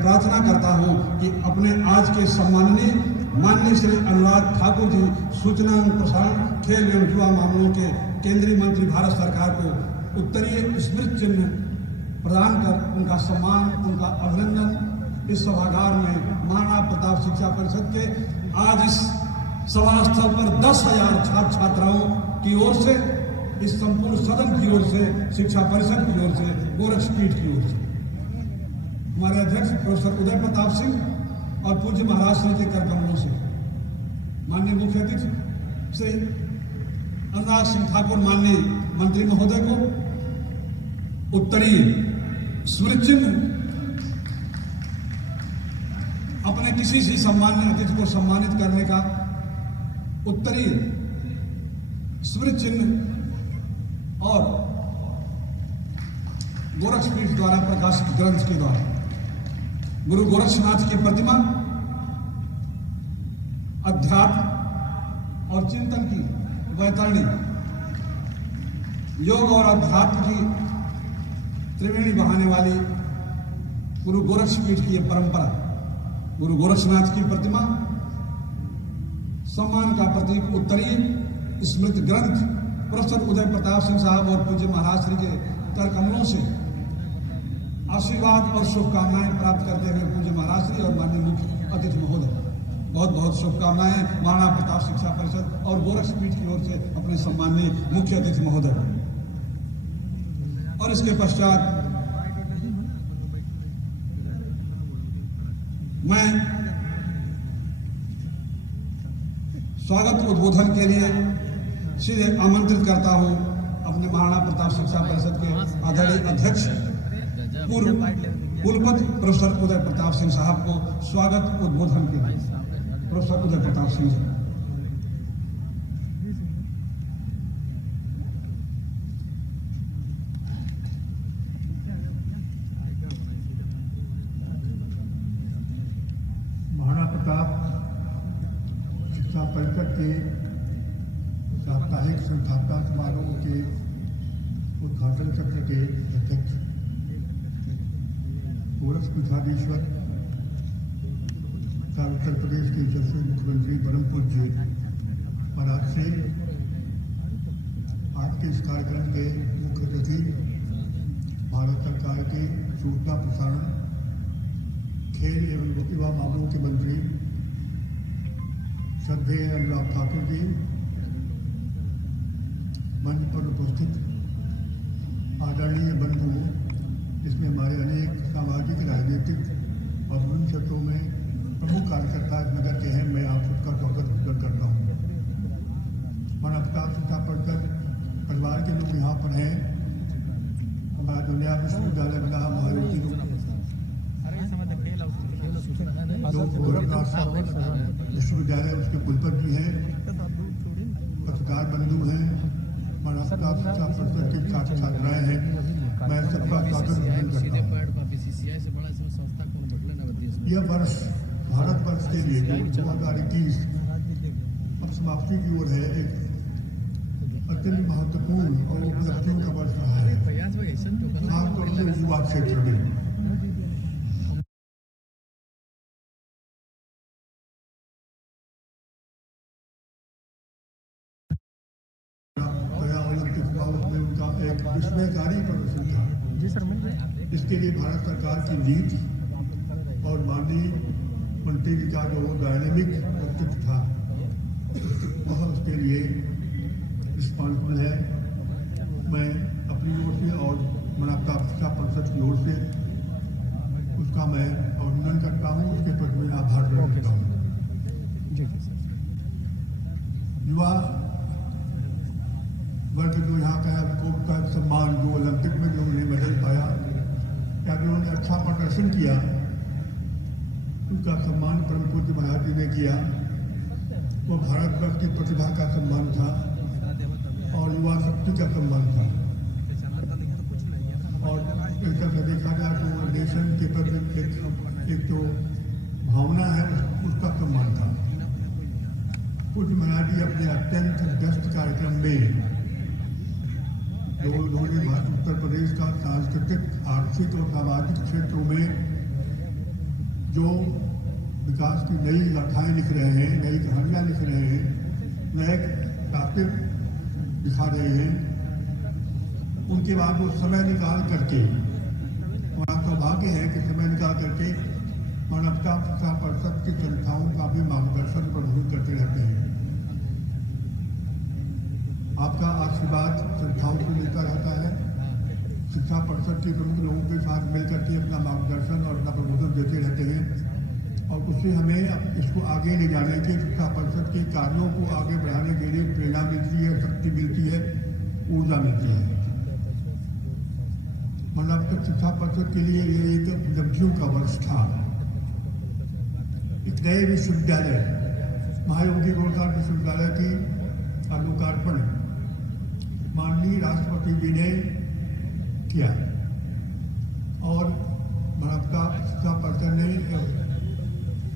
प्रार्थना करता हूं कि अपने आज के सम्माननीय माननीय श्री अनुराग ठाकुर जी सूचना एवं प्रसारण खेल एवं युवा मामलों के केंद्रीय मंत्री भारत सरकार को उत्तरीय स्मृति चिन्ह प्रदान कर उनका सम्मान, उनका अभिनंदन इस सभागार में महाराणा प्रताप शिक्षा परिषद के आज इस सभा स्थल पर 10,000 छात्र छात्राओं की ओर से, इस संपूर्ण सदन की ओर से, शिक्षा परिषद की ओर से, गोरक्षपीठ की ओर से, हमारे अध्यक्ष प्रोफेसर उदय प्रताप सिंह और पूज्य महाराज श्री के कर कमलों से, माननीय मुख्य अतिथि से अनुराग सिंह ठाकुर माननीय मंत्री महोदय को उत्तरीय स्मृति चिन्ह अपने किसी भी सम्मान्य अतिथि को सम्मानित करने का उत्तरीय स्मृति चिन्ह और गोरक्षपीठ द्वारा प्रकाशित ग्रंथ के द्वारा गुरु गोरक्षनाथ की प्रतिमा, अध्यात्म और चिंतन की वैतरणी, योग और अध्यात्म की त्रिवेणी बहाने वाली गुरु गोरक्षपीठ की यह परंपरा, गुरु गोरक्षनाथ की प्रतिमा, सम्मान का प्रतीक उत्तरीय स्मृति ग्रंथ प्रोफेसर उदय प्रताप सिंह साहब और पूज्य महाराज श्री के कर कमलों से आशीर्वाद और शुभकामनाएं प्राप्त करते हुए पूज्य महाराज श्री और माननीय मुख्य अतिथि महोदय बहुत बहुत शुभकामनाएं महाराणा प्रताप शिक्षा परिषद और गोरक्षपीठ की ओर से अपने सम्माननीय मुख्य अतिथि महोदय। और इसके पश्चात मैं स्वागत उद्बोधन के लिए सीधे आमंत्रित करता हूं अपने महाराणा प्रताप शिक्षा परिषद के आदरणीय अध्यक्ष पूर्व कुलपति प्रोफेसर उदय प्रताप सिंह साहब को स्वागत उद्बोधन के लिए। प्रोफेसर उदय प्रताप सिंह जी। महाराणा प्रताप शिक्षा परिषद के साप्ताहिक संस्थापना समारोह के उद्घाटन सत्र के अध्यक्ष गोरक्षपीठाधीश्वर उत्तर प्रदेश के यशस्वी मुख्यमंत्री परम पूज्य महाराज से आज के इस कार्यक्रम के मुख्य अतिथि भारत सरकार के सूचना प्रसारण खेल एवं युवा मामलों के मंत्री श्रद्धेय अनुराग ठाकुर जी, मंच पर उपस्थित आदरणीय बंधुओं, इसमें हमारे अनेक सामाजिक, राजनीतिक और विभिन्न क्षेत्रों में प्रमुख कार्यकर्ता नगर के हैं, मैं आप सबका स्वागत करता हूँ। महाराणा प्रताप शिक्षा परिषद परिवार के लोग यहाँ पर हैं। हमारा जो नया विश्वविद्यालय बना महायोगी विश्वविद्यालय, उसके कुलपति जी हैं, पत्रकार बंधु हैं, महाराणा प्रताप शिक्षा परिषद के छात्र छात्राएं हैं, मैं सबका स्वागत करता हूँ। यह वर्ष भारत वर्ष के लिए 2021 अब समाप्ति की ओर है, एक अत्यंत महत्वपूर्ण और उपलब्धियों का वर्ष रहा है, खासतौर से युवा क्षेत्र में। एक विस्मयकारी प्रदर्शन था। इसके लिए भारत सरकार की नीति और माननीय मंत्री जी का जो डायनेमिक व्यक्तित्व था वह उसके लिए रिस्पॉन्सिबल है। मैं अपनी ओर से और महाराणा प्रताप शिक्षा परिषद की ओर से उसका मैं अभिनंदन करता हूँ, उसके प्रति मैं आभार व्यक्त करता हूँ। युवा वर्ग जो यहाँ का कोर्ट का सम्मान, जो ओलंपिक में जो उन्हें मेडल पाया या जो उन्होंने अच्छा प्रदर्शन किया, उनका सम्मान परम पूज्य महाराज जी ने किया। वो भारतवर्ष की प्रतिभा का सम्मान था और युवा शक्ति का सम्मान था। और एक तरह से देखा जाए तो नेशन के प्रति एक जो भावना है उसका सम्मान था। पूज्य महाराज जी अपने अत्यंत व्यस्त कार्यक्रम में जो उन्होंने उत्तर प्रदेश का सांस्कृतिक, आर्थिक और सामाजिक क्षेत्रों में जो विकास की नई गाथाएं लिख रहे हैं, नई कहानियां लिख रहे हैं, नए रास्ते दिखा रहे हैं, उनके बाद वो समय निकाल करके, हमारा सौभाग्य है कि समय निकाल करके मानवता शिक्षा परिषद की संस्थाओं का भी मार्गदर्शन प्रभावित करते रहते हैं। आपका आशीर्वाद संस्थाओं को मिलता रहता है। शिक्षा परिषद के प्रमुख लोगों के साथ मिलकर के अपना मार्गदर्शन और अपना प्रबोधन देते रहते हैं और उससे हमें इसको आगे ले जाने के, शिक्षा परिषद के कार्यों को आगे बढ़ाने के लिए प्रेरणा मिलती है, शक्ति मिलती है, ऊर्जा मिलती है। मतलब शिक्षा परिषद के लिए ये एक उपलब्धियों का वर्ष था। एक नए विश्वविद्यालय, महायोगी गोरखनाथ विश्वविद्यालय की लोकार्पण माननीय राष्ट्रपति जी ने किया और मानवता शिक्षा परिषद ने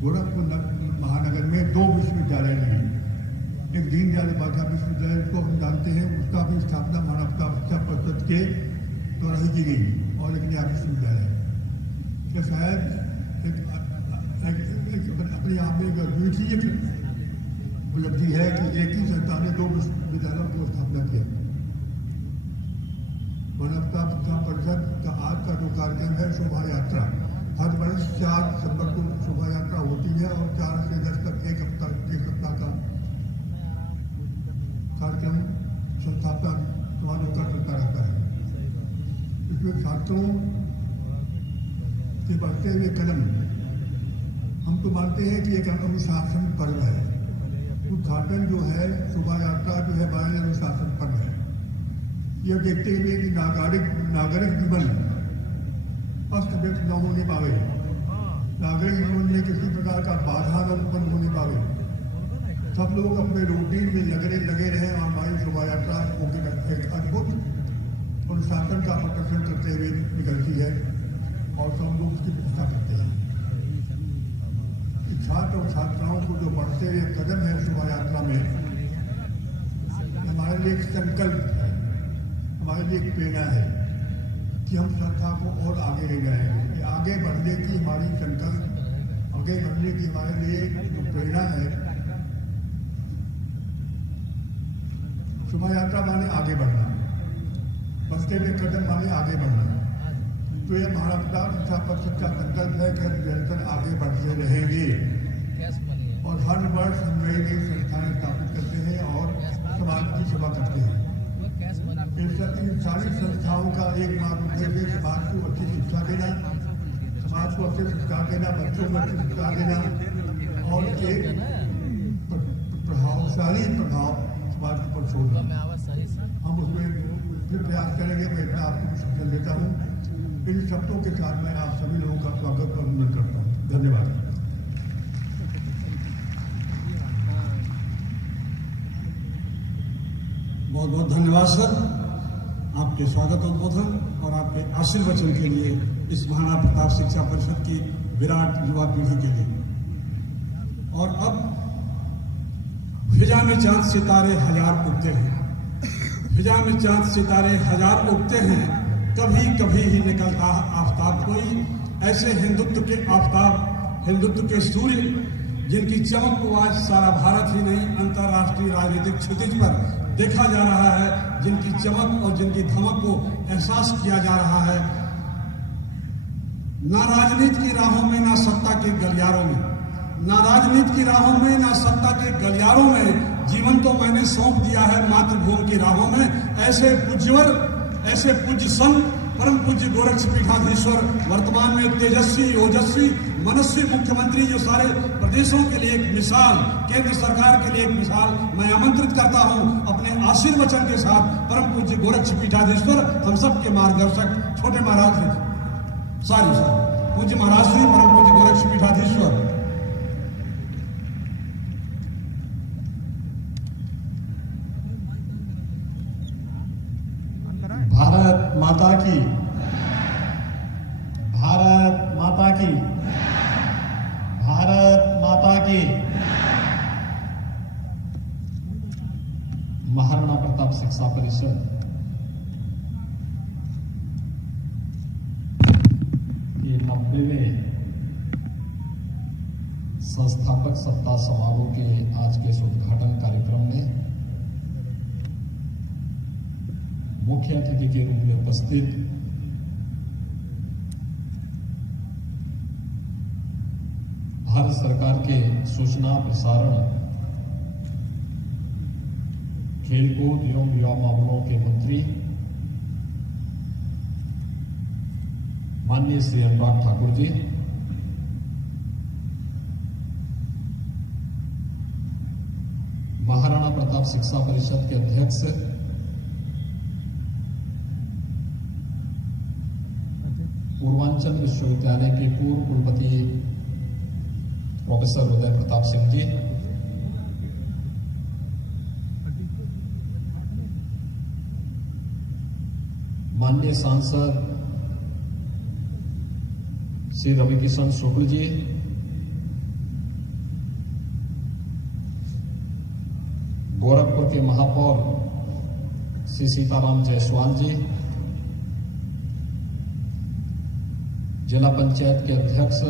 गोरखपुर महानगर में 2 विश्वविद्यालय लिए। एक दीनदयाल उपाध्याय विश्वविद्यालय को हम जानते हैं, उसका भी स्थापना मानवता शिक्षा परिषद के द्वारा ही की गई और एक नया विश्वविद्यालय। ये शायद अपने आप में एक द्वितीय उपलब्धि है कि एक ही संस्था ने 2 विश्वविद्यालयों को स्थापना किया। मानवता शिक्षा परिषद का आज का जो कार्यक्रम है, शोभा यात्रा, हर वर्ष 4 दिसंबर को शोभा यात्रा होती है और 4 से 10 तक एक सप्ताह का कार्यक्रम संस्थापना समारोह का चलता रहता है। इसमें छात्रों के बढ़ते हुए कदम, हम तो मानते हैं कि एक अनुशासन पर्व है। उद्घाटन जो है, शोभा यात्रा जो है, हमारे अनुशासन पर्व है। यह देखते हुए कि नागरिक जीवन अस्त व्यस्त न होने पावे, नागरिक जीवन में किसी प्रकार का बाधा न उत्पन्न होने पावे, सब लोग अपने रूटीन में लगे रहे और हमारी शोभा यात्रा एक अद्भुत अनुशासन का प्रदर्शन करते हुए निकलती है और सब लोग उसकी प्रशंसा करते हैं। छात्र और छात्राओं को जो बढ़ते हुए कदम है शोभा यात्रा में, हमारे लिए एक संकल्प है, हमारे लिए एक प्रेरणा है कि हम संस्था को और आगे ले जाएंगे। आगे बढ़ने की हमारी संकल्प, आगे बढ़ने की हमारे लिए जो प्रेरणा है, शोभा यात्रा माने आगे बढ़ना, बढ़ते हुए कदम माने आगे बढ़ना। तो ये मानवता शिक्षा परिषद का संकल्प है कि निरंतर आगे बढ़ते रहेंगे और हर वर्ष हम नई संस्थाएं स्थापित करते हैं और समाज की सेवा करते हैं। इन सारी संस्थाओं का एक मात्र उद्देश्य समाज को अच्छी शिक्षा देना, समाज को अच्छे संस्कार देना, बच्चों को अच्छे संस्कार देना और एक प्रभावशाली प्रभाव समाज पर छोड़ना। हम उसमें फिर प्रयास करेंगे। मैं इतना आपको शिक्षण देता हूँ। इन शब्दों के साथ मैं आप सभी लोगों का स्वागत और अभिनंदन करता हूँ। धन्यवाद। बहुत बहुत धन्यवाद सर, आपके स्वागत उद्बोधन और आपके आशीर्वचन के लिए इस महाराणा प्रताप शिक्षा परिषद की विराट युवा पीढ़ी के लिए। और अब फिजा में चांद सितारे हजार उगते हैं, फिजा में चांद सितारे हजार उगते हैं, कभी कभी ही निकलता आफताब। कोई ऐसे हिंदुत्व के आफताब, हिंदुत्व के सूर्य जिनकी चमक को आज सारा भारत ही नहीं अंतर्राष्ट्रीय राजनीतिक क्षितिज पर देखा जा रहा है, जिनकी चमक और जिनकी धमक को एहसास किया जा रहा है। ना राजनीति की राहों में, ना सत्ता के गलियारों में, ना राजनीति की राहों में, ना सत्ता के गलियारों में, जीवन तो मैंने सौंप दिया है मातृभूमि की राहों में। ऐसे पूज्यवर, ऐसे पूज्य संत, परम पूज्य गोरक्षपीठाधीश्वर, वर्तमान में तेजस्वी, ओजस्वी, मनस्वी मुख्यमंत्री, जो सारे प्रदेशों के लिए एक मिसाल, केंद्र सरकार के लिए एक मिसाल, मैं आमंत्रित करता हूं अपने आशीर्वचन के साथ परम पूज्य गोरक्षपीठाधीश्वर, हम सब के मार्गदर्शक छोटे महाराज पूज्य महाराज श्री परम पूज्य गोरक्षपीठाधीश्वर। भारत माता की, भारत माता की, भारत माता की। महाराणा प्रताप शिक्षा परिषद ये 90वें संस्थापक सप्ताह समारोह के आज के इस उद्घाटन कार्यक्रम में मुख्य अतिथि के रूप में उपस्थित भारत सरकार के सूचना प्रसारण, खेलकूद एवं युवा मामलों के मंत्री माननीय श्री अनुराग ठाकुर जी, महाराणा प्रताप शिक्षा परिषद के अध्यक्ष पूर्वांचल विश्वविद्यालय के पूर्व कुलपति प्रोफेसर उदय प्रताप सिंह जी, माननीय सांसद श्री रविकिशन शुक्ल जी, गोरखपुर के महापौर श्री सीताराम जायसवाल जी, जिला पंचायत के अध्यक्ष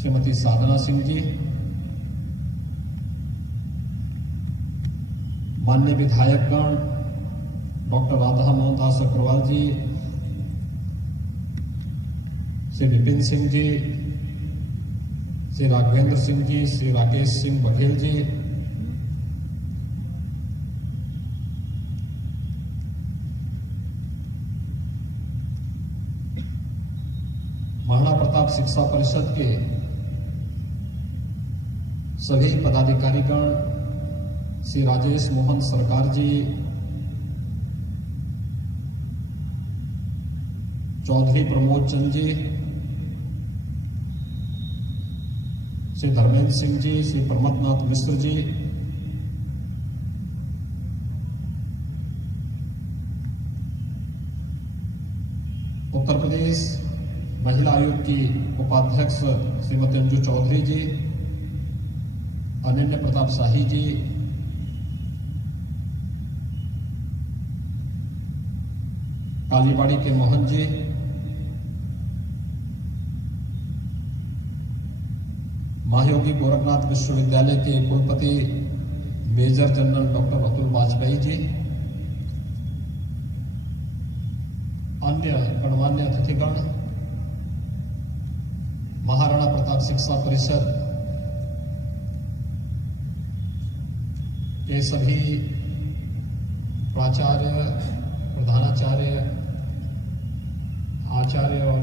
श्रीमती साधना सिंह जी, माननीय विधायकगण डॉक्टर राधा मोहन दास अग्रवाल जी, श्री विपिन सिंह जी, श्री राघवेंद्र सिंह जी, श्री राकेश सिंह बघेल जी, महाराणा प्रताप शिक्षा परिषद के सभी पदाधिकारीगण, श्री राजेश मोहन सरकार जी, चौधरी प्रमोद चंद जी, श्री धर्मेंद्र सिंह जी, श्री प्रमथनाथ मिश्र जी, उत्तर प्रदेश महिला आयोग की उपाध्यक्ष श्रीमती अंजू चौधरी जी, अनन्य प्रताप शाही जी, कालीबाड़ी के मोहन जी, महायोगी गोरखनाथ विश्वविद्यालय के कुलपति major general doctor Atul Vajpayee ji, अन्य गणमान्य अतिथिगण, महाराणा प्रताप शिक्षा परिषद के सभी प्राचार्य, प्रधानाचार्य, आचार्य और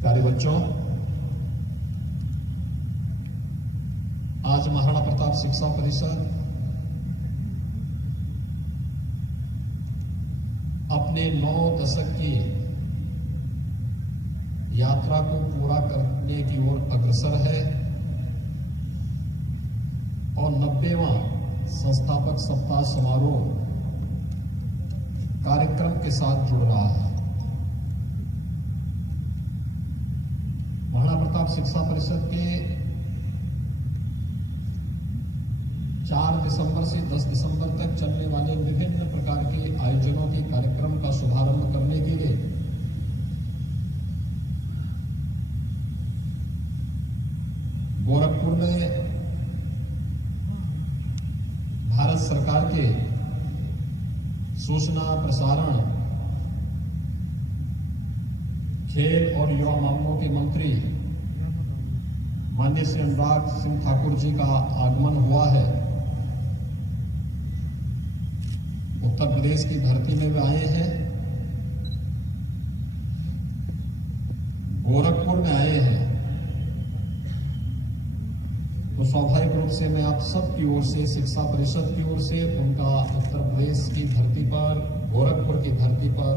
प्यारे बच्चों, आज महाराणा प्रताप शिक्षा परिषद अपने 9 दशक की यात्रा को पूरा करने की ओर अग्रसर है और 90वां संस्थापक सप्ताह समारोह कार्यक्रम के साथ जुड़ रहा है। महाराणा प्रताप शिक्षा परिषद के 4 दिसंबर से 10 दिसंबर तक चलने वाले विभिन्न प्रकार के आयोजनों के कार्यक्रम का शुभारंभ करने के लिए गोरखपुर में भारत सरकार के सूचना प्रसारण, खेल और युवा मामलों के मंत्री माननीय श्री अनुराग सिंह ठाकुर जी का आगमन हुआ है। उत्तर प्रदेश की धरती में वे आए हैं, गोरखपुर में आए हैं, तो स्वाभाविक रूप से मैं आप सब की ओर से, शिक्षा परिषद की ओर से उनका उत्तर प्रदेश की धरती पर, गोरखपुर की धरती पर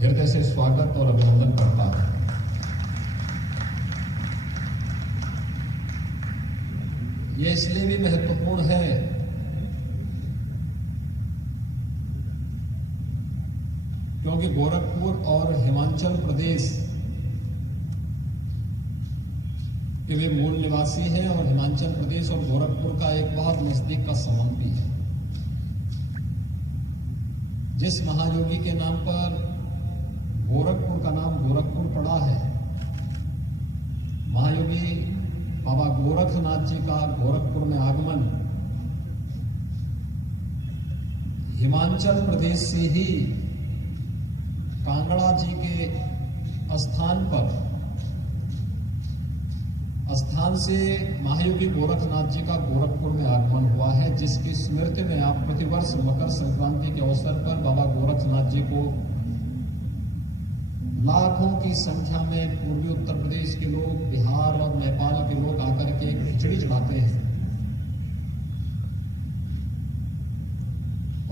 हृदय से स्वागत और अभिनंदन करता हूं। यह इसलिए भी महत्वपूर्ण है क्योंकि गोरखपुर और हिमाचल प्रदेश कि वे मूल निवासी हैं और हिमाचल प्रदेश और गोरखपुर का एक बहुत नजदीक का संबंध भी है। जिस महायोगी के नाम पर गोरखपुर का नाम गोरखपुर पड़ा है, महायोगी बाबा गोरखनाथ जी का गोरखपुर में आगमन हिमाचल प्रदेश से ही कांगड़ा जी के स्थान से महायोगी गोरखनाथ जी का गोरखपुर में आगमन हुआ है, जिसकी स्मृति में आप प्रतिवर्ष मकर संक्रांति के अवसर पर बाबा गोरखनाथ जी को लाखों की संख्या में पूर्वी उत्तर प्रदेश के लोग, बिहार और नेपाल के लोग आकर के खिचड़ी चढ़ाते हैं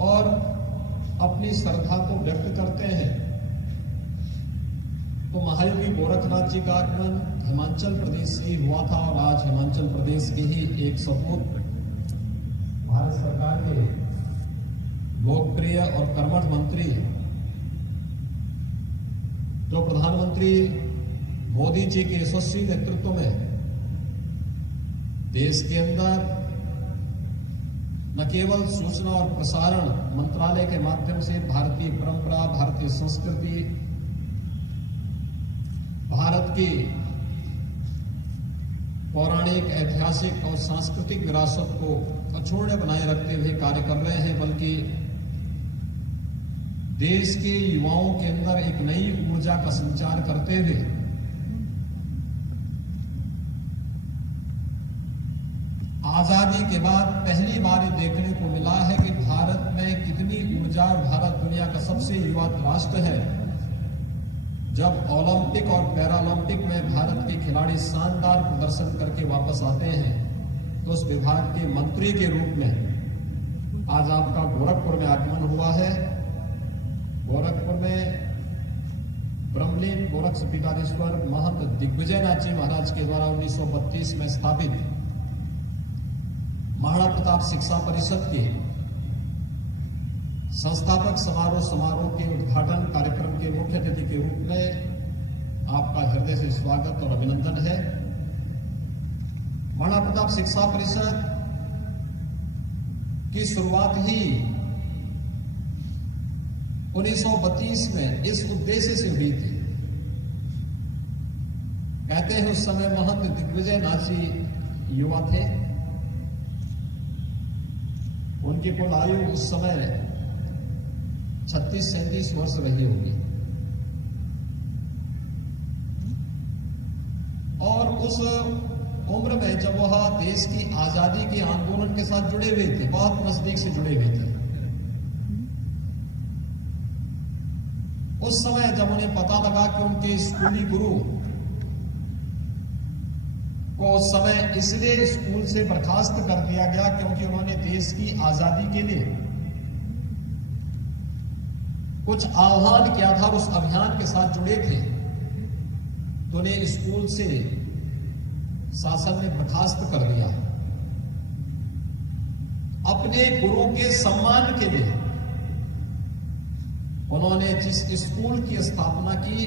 और अपनी श्रद्धा को व्यक्त करते हैं। तो महायोगी गोरखनाथ जी का आगमन हिमाचल प्रदेश से हुआ था और आज हिमाचल प्रदेश के ही एक सपूत भारत सरकार के लोकप्रिय और कर्मठ मंत्री, जो प्रधानमंत्री मोदी जी के यशस्वी नेतृत्व में देश के अंदर न केवल सूचना और प्रसारण मंत्रालय के माध्यम से भारतीय परंपरा, भारतीय संस्कृति, भारत की पौराणिक, ऐतिहासिक और सांस्कृतिक विरासत को अछूते बनाए रखते हुए कार्य कर रहे हैं, बल्कि देश के युवाओं के अंदर एक नई ऊर्जा का संचार करते हुए आजादी के बाद पहली बार ये देखने को मिला है कि भारत में कितनी ऊर्जा, और भारत दुनिया का सबसे युवा राष्ट्र है। जब ओलंपिक और पैरालंपिक में भारत के खिलाड़ी शानदार प्रदर्शन करके वापस आते हैं, तो उस विभाग के मंत्री के रूप में आज आपका गोरखपुर में आगमन हुआ है। गोरखपुर में ब्रह्मलीन गोरक्षपीठाधीश्वर महंत दिग्विजयनाथ जी महाराज के द्वारा 1932 में स्थापित महाराणा प्रताप शिक्षा परिषद के संस्थापक समारोह के उद्घाटन कार्यक्रम के मुख्य अतिथि के रूप में आपका हृदय से स्वागत और अभिनंदन है। महाराणा प्रताप शिक्षा परिषद की शुरुआत ही 1932 में इस उद्देश्य से हुई थी। कहते हैं उस समय महंत दिग्विजयनाथ जी युवा थे। उनकी कुल आयु उस समय 36-37 वर्ष रही होगी और उस उम्र में जब वह देश की आजादी के आंदोलन के साथ जुड़े हुए थे, बहुत नजदीक से जुड़े हुए थे, उस समय जब उन्हें पता लगा कि उनके स्कूली गुरु को उस समय इसलिए स्कूल से बर्खास्त कर दिया गया क्योंकि उन्होंने देश की आजादी के लिए कुछ आह्वान किया था, उस अभियान के साथ जुड़े थे, तो उन्हें स्कूल से शासन ने बर्खास्त कर दिया। अपने गुरु के सम्मान के लिए उन्होंने जिस स्कूल की स्थापना की,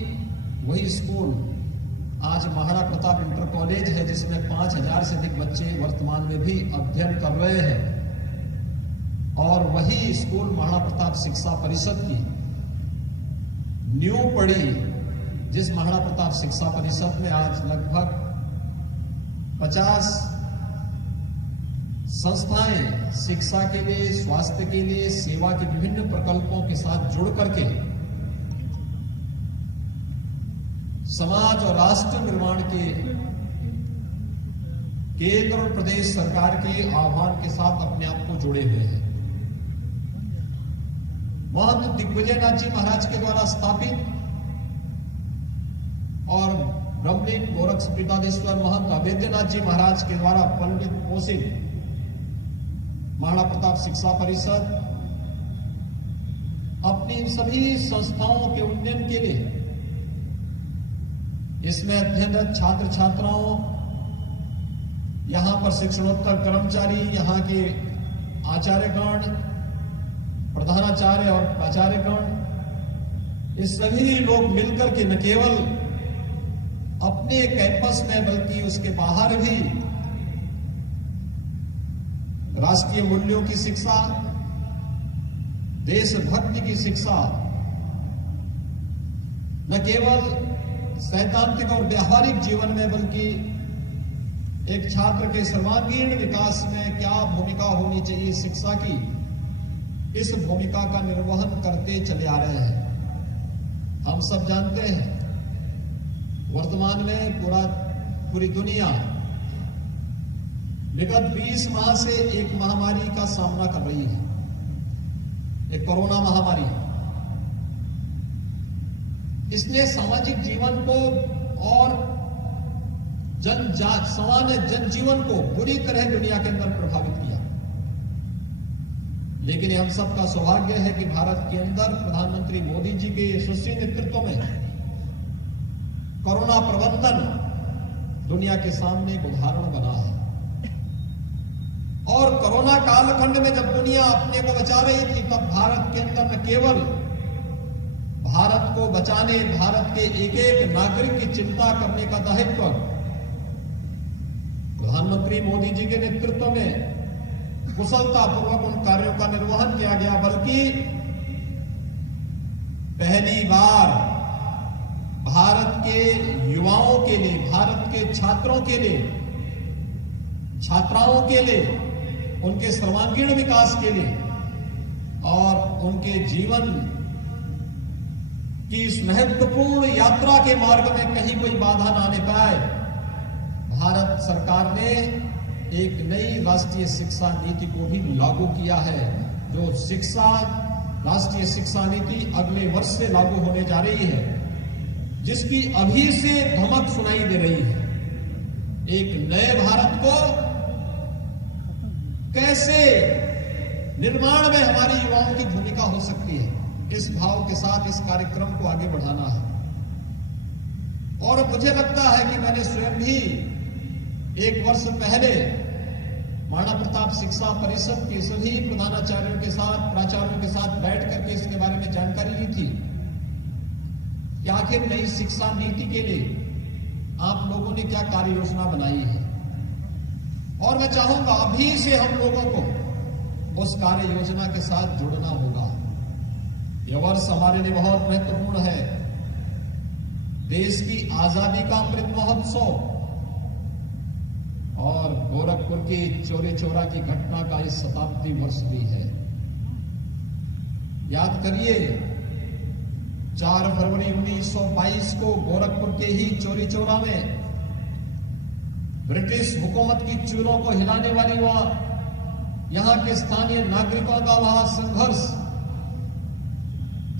वही स्कूल आज महाराणा प्रताप इंटर कॉलेज है, जिसमें 5000 से अधिक बच्चे वर्तमान में भी अध्ययन कर रहे हैं। और वही स्कूल महाराणा प्रताप शिक्षा परिषद की नींव पड़ी, जिस महाराणा प्रताप शिक्षा परिषद में आज लगभग 50 संस्थाएं शिक्षा के लिए, स्वास्थ्य के लिए, सेवा के विभिन्न प्रकल्पों के साथ जुड़ करके समाज और राष्ट्र निर्माण के केंद्र और प्रदेश सरकार के आह्वान के साथ अपने आप को जुड़े हुए हैं। महंत दिग्विजयनाथ जी महाराज के द्वारा स्थापित और ब्रह्मलीन गोरक्षपीठाधीश्वर महंत अभेद्यनाथ जी महाराज के द्वारा पल्वित पोषित महाराणा प्रताप शिक्षा परिषद अपनी सभी संस्थाओं के उन्नयन के लिए, इसमें अध्ययनरत छात्र छात्राओं, यहां पर शिक्षणोत्तर कर्मचारी, यहां के आचार्यगण, प्रधानाचार्य और प्राचार्यगण, ये सभी लोग मिलकर के न केवल अपने कैंपस में बल्कि उसके बाहर भी राष्ट्रीय मूल्यों की शिक्षा, देशभक्ति की शिक्षा, न केवल सैद्धांतिक और व्यावहारिक जीवन में बल्कि एक छात्र के सर्वांगीण विकास में क्या भूमिका होनी चाहिए शिक्षा की, इस भूमिका का निर्वहन करते चले आ रहे हैं। हम सब जानते हैं वर्तमान में पूरी दुनिया विगत 20 माह से एक महामारी का सामना कर रही है, एक कोरोना महामारी। इसने सामाजिक जीवन को और सामान्य जनजीवन को बुरी तरह दुनिया के अंदर प्रभावित किया। लेकिन हम सबका सौभाग्य है कि भारत के अंदर प्रधानमंत्री मोदी जी के यशस्वी नेतृत्व में कोरोना प्रबंधन दुनिया के सामने एक उदाहरण बना है। और कोरोना कालखंड में जब दुनिया अपने को बचा रही थी, तब भारत के अंदर न केवल भारत को बचाने, भारत के एक एक नागरिक की चिंता करने का दायित्व प्रधानमंत्री मोदी जी के नेतृत्व में कुशलतापूर्वक उन कार्यों का निर्वहन किया गया, बल्कि पहली बार भारत के युवाओं के लिए, भारत के छात्रों के लिए, छात्राओं के लिए, उनके सर्वांगीण विकास के लिए और उनके जीवन की इस महत्वपूर्ण यात्रा के मार्ग में कहीं कोई बाधा ना आने पाए, भारत सरकार ने एक नई राष्ट्रीय शिक्षा नीति को भी लागू किया है। जो राष्ट्रीय शिक्षा नीति अगले वर्ष से लागू होने जा रही है, जिसकी अभी से धमक सुनाई दे रही है। एक नए भारत को कैसे निर्माण में हमारी युवाओं की भूमिका हो सकती है, इस भाव के साथ इस कार्यक्रम को आगे बढ़ाना है। और मुझे लगता है कि मैंने स्वयं भी एक वर्ष पहले महाराणा प्रताप शिक्षा परिषद के सभी प्रधानाचार्यों के साथ, प्राचार्यों के साथ बैठ करके इसके बारे में जानकारी ली थी कि आखिर नई शिक्षा नीति के लिए आप लोगों ने क्या कार्य योजना बनाई है। और मैं चाहूंगा अभी से हम लोगों को उस कार्य योजना के साथ जुड़ना होगा। यह वर्ष हमारे लिए बहुत महत्वपूर्ण है। देश की आजादी का अमृत महोत्सव और गोरखपुर की चौरी चौरा की घटना का इस शताब्दी वर्ष भी है। याद करिए 4 फरवरी 1922 को गोरखपुर के ही चौरी चौरा में ब्रिटिश हुकूमत की चूलों को हिलाने वाली यहां के स्थानीय नागरिकों का वहां संघर्ष,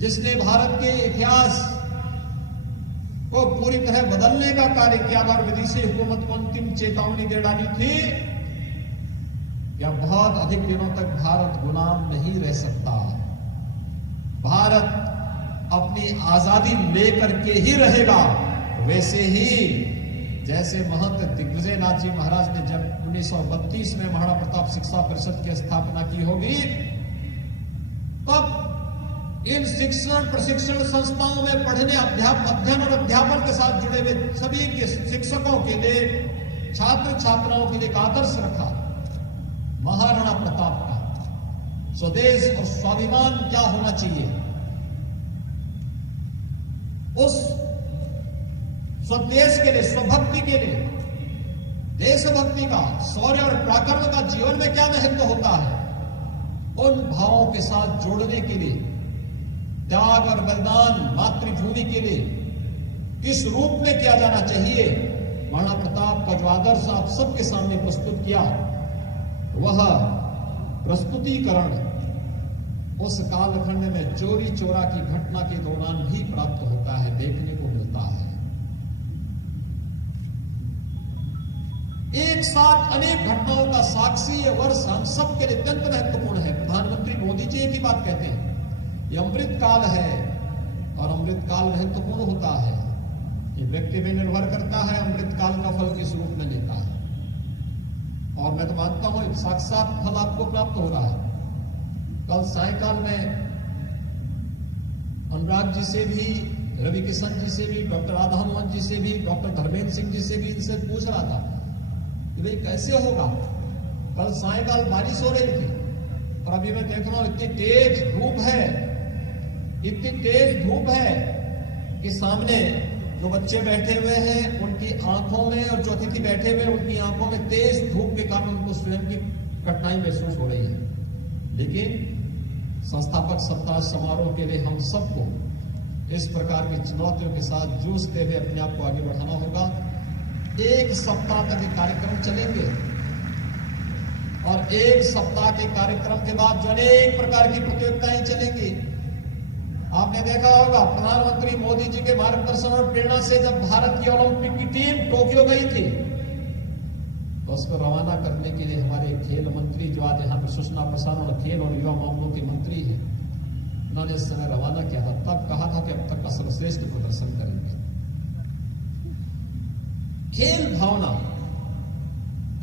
जिसने भारत के इतिहास को पूरी तरह बदलने का कार्य किया और विदेशी हुकूमत को अंतिम चेतावनी दे डाली थी कि अब बहुत अधिक दिनों तक भारत गुलाम नहीं रह सकता। भारत अपनी आजादी लेकर के ही रहेगा। वैसे ही जैसे महंत दिग्विजय नाथ जी महाराज ने जब 1932 में महाराणा प्रताप शिक्षा परिषद की स्थापना की होगी, तब इन शिक्षण प्रशिक्षण संस्थाओं में पढ़ने, अध्ययन और अध्यापन के साथ जुड़े हुए सभी के शिक्षकों के लिए, छात्र छात्राओं के लिए एक आदर्श रखा महाराणा प्रताप का। स्वदेश और स्वाभिमान क्या होना चाहिए, उस स्वदेश के लिए, स्वभक्ति के लिए, देशभक्ति का, शौर्य और पराक्रम का जीवन में क्या महत्व होता है, उन भावों के साथ जोड़ने के लिए, त्याग और बलिदान मातृभूमि के लिए किस रूप में किया जाना चाहिए, महाराणा प्रताप का जो आदर्श आप सबके सामने प्रस्तुत किया, वह प्रस्तुतिकरण उस कालखंड में चोरी चोरा की घटना के दौरान भी प्राप्त होता है, देखने को मिलता है। एक साथ अनेक घटनाओं का साक्षी ये वर्ष हम सबके लिए अत्यंत महत्वपूर्ण है। प्रधानमंत्री मोदी जी एक ही बात कहते हैं, ये अमृत काल है और अमृत काल महत्वपूर्ण होता है। ये व्यक्ति पे निर्भर करता है अमृत काल का फल किस रूप में लेता है। और मैं तो मानता हूं साक्षात फल आपको प्राप्त हो रहा है। कल सायकाल में अनुराग जी से भी, रवि किशन जी से भी, डॉक्टर राधा मोहन जी से भी, डॉक्टर धर्मेंद्र सिंह जी से भी इनसे पूछ रहा था कि भाई कैसे होगा। कल सायकाल बारिश हो रही थी और अभी मैं देख रहा हूं इतनी तेज धूप है, इतनी तेज धूप है कि सामने जो बच्चे बैठे हुए हैं उनकी आंखों में और जो अतिथि ही बैठे हुए, उनकी आंखों में तेज धूप के कारण उनको स्वयं की कठिनाई महसूस हो रही है, लेकिन संस्थापक सप्ताह समारोह के लिए हम सबको इस प्रकार की चुनौतियों के साथ जूझते हुए अपने आप को आगे बढ़ाना होगा। 1 सप्ताह तक ये कार्यक्रम चलेंगे और 1 सप्ताह के कार्यक्रम के बाद जो अनेक प्रकार की प्रतियोगिताएं चलेंगी। आपने देखा होगा प्रधानमंत्री मोदी जी के मार्गदर्शन और प्रेरणा से जब भारत की ओलंपिक की टीम टोक्यो गई थी, तो उसको रवाना करने के लिए हमारे खेल मंत्री जो आज यहाँ पर सूचना प्रसारण और खेल और युवा मामलों के मंत्री हैं, उन्होंने इस समय रवाना किया था। तब कहा था कि अब तक का सर्वश्रेष्ठ प्रदर्शन करेंगे। खेल भावना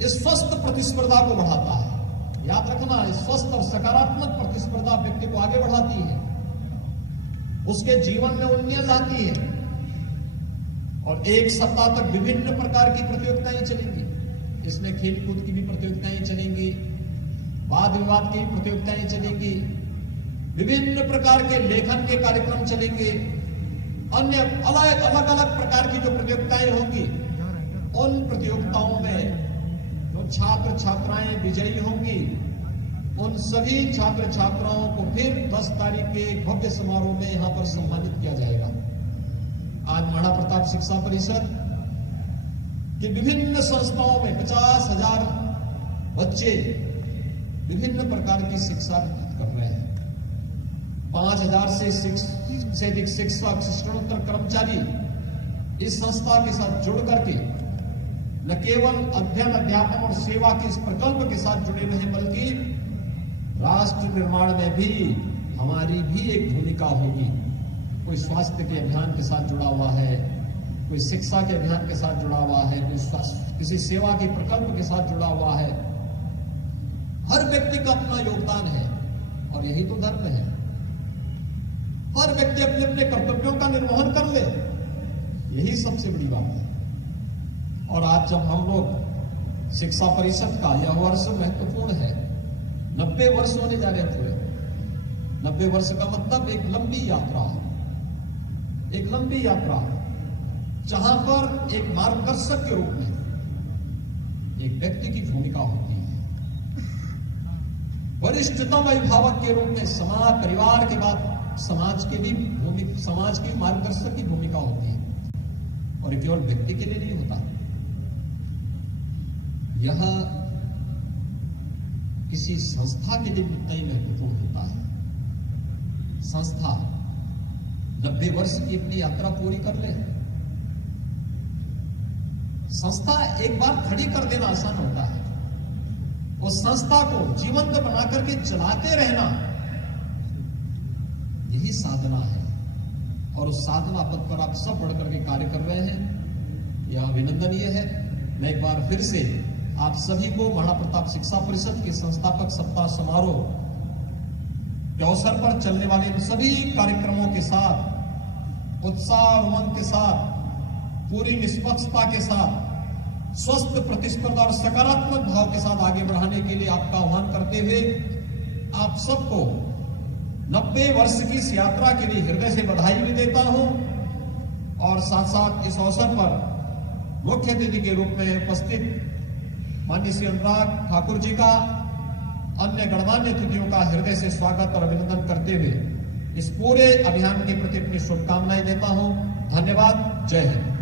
इस स्वस्थ प्रतिस्पर्धा को बढ़ाता है। याद रखना, इस स्वस्थ और सकारात्मक प्रतिस्पर्धा व्यक्ति को आगे बढ़ाती है, उसके जीवन में उन्नति लाती है। और 1 सप्ताह तक विभिन्न प्रकार की प्रतियोगिताएं चलेंगी। इसमें खेलकूद की भी प्रतियोगिताएं चलेंगी, वाद विवाद की प्रतियोगिताएं चलेंगी, विभिन्न प्रकार के लेखन के कार्यक्रम चलेंगे, अन्य अलग अलग प्रकार की जो प्रतियोगिताएं होंगी, उन प्रतियोगिताओं में जो छात्र छात्राएं विजयी होंगी, उन सभी छात्र छात्राओं को फिर 10 तारीख के भव्य समारोह में यहां पर सम्मानित किया जाएगा। आज महाराणा प्रताप शिक्षा परिषद की विभिन्न संस्थाओं में 50,000 बच्चे विभिन्न प्रकार की शिक्षा कर रहे हैं। 5,000 से अधिक शिक्षक, शिक्षणोत्तर कर्मचारी इस संस्था के साथ जुड़ करके न केवल अध्ययन, अध्यापन और सेवा के इस प्रकल्प के साथ जुड़े हुए हैं, बल्कि राष्ट्र निर्माण में भी हमारी भी एक भूमिका होगी। कोई स्वास्थ्य के अभियान के साथ जुड़ा हुआ है, कोई शिक्षा के अभियान के साथ जुड़ा हुआ है, कोई किसी सेवा के प्रकल्प के साथ जुड़ा हुआ है। हर व्यक्ति का अपना योगदान है और यही तो धर्म है। हर व्यक्ति अपने अपने कर्तव्यों का निर्वहन कर ले, यही सबसे बड़ी बात है। और आज जब हम लोग शिक्षा परिषद का यह वर्ष महत्वपूर्ण है, 90 वर्ष होने जा रहे हैं पूरे। 90 वर्ष का मतलब एक लंबी यात्रा है, एक लंबी यात्रा जहां पर एक मार्गदर्शक के रूप में एक व्यक्ति की भूमिका होती है, वरिष्ठतम अभिभावक के रूप में समाज, परिवार के बाद समाज की मार्गदर्शक की भूमिका होती है। और ये केवल व्यक्ति के लिए नहीं होता, यह किसी संस्था के लिए भी उतना ही महत्वपूर्ण होता है। संस्था 90 वर्ष की अपनी यात्रा पूरी कर ले। संस्था एक बार खड़ी कर देना आसान होता है, उस संस्था को जीवंत बना करके चलाते रहना, यही साधना है। और उस साधना पद पर आप सब बढ़ करके कार्य कर रहे हैं, यह अभिनंदनीय है। मैं एक बार फिर से आप सभी को महाराणा प्रताप शिक्षा परिषद के संस्थापक सप्ताह समारोह के अवसर पर चलने वाले इन सभी कार्यक्रमों के साथ उत्साह और उमंग के साथ, पूरी निष्पक्षता के साथ, स्वस्थ प्रतिस्पर्धा और सकारात्मक भाव के साथ आगे बढ़ाने के लिए आपका आह्वान करते हुए आप सबको 90 वर्ष की इस यात्रा के लिए हृदय से बधाई भी देता हूं। और साथ साथ इस अवसर पर मुख्य अतिथि के रूप में उपस्थित माननीय श्री अनुराग ठाकुर जी का, अन्य गणमान्य अतिथियों का हृदय से स्वागत और अभिनंदन करते हुए इस पूरे अभियान के प्रति अपनी शुभकामनाएं देता हूं। धन्यवाद। जय हिंद।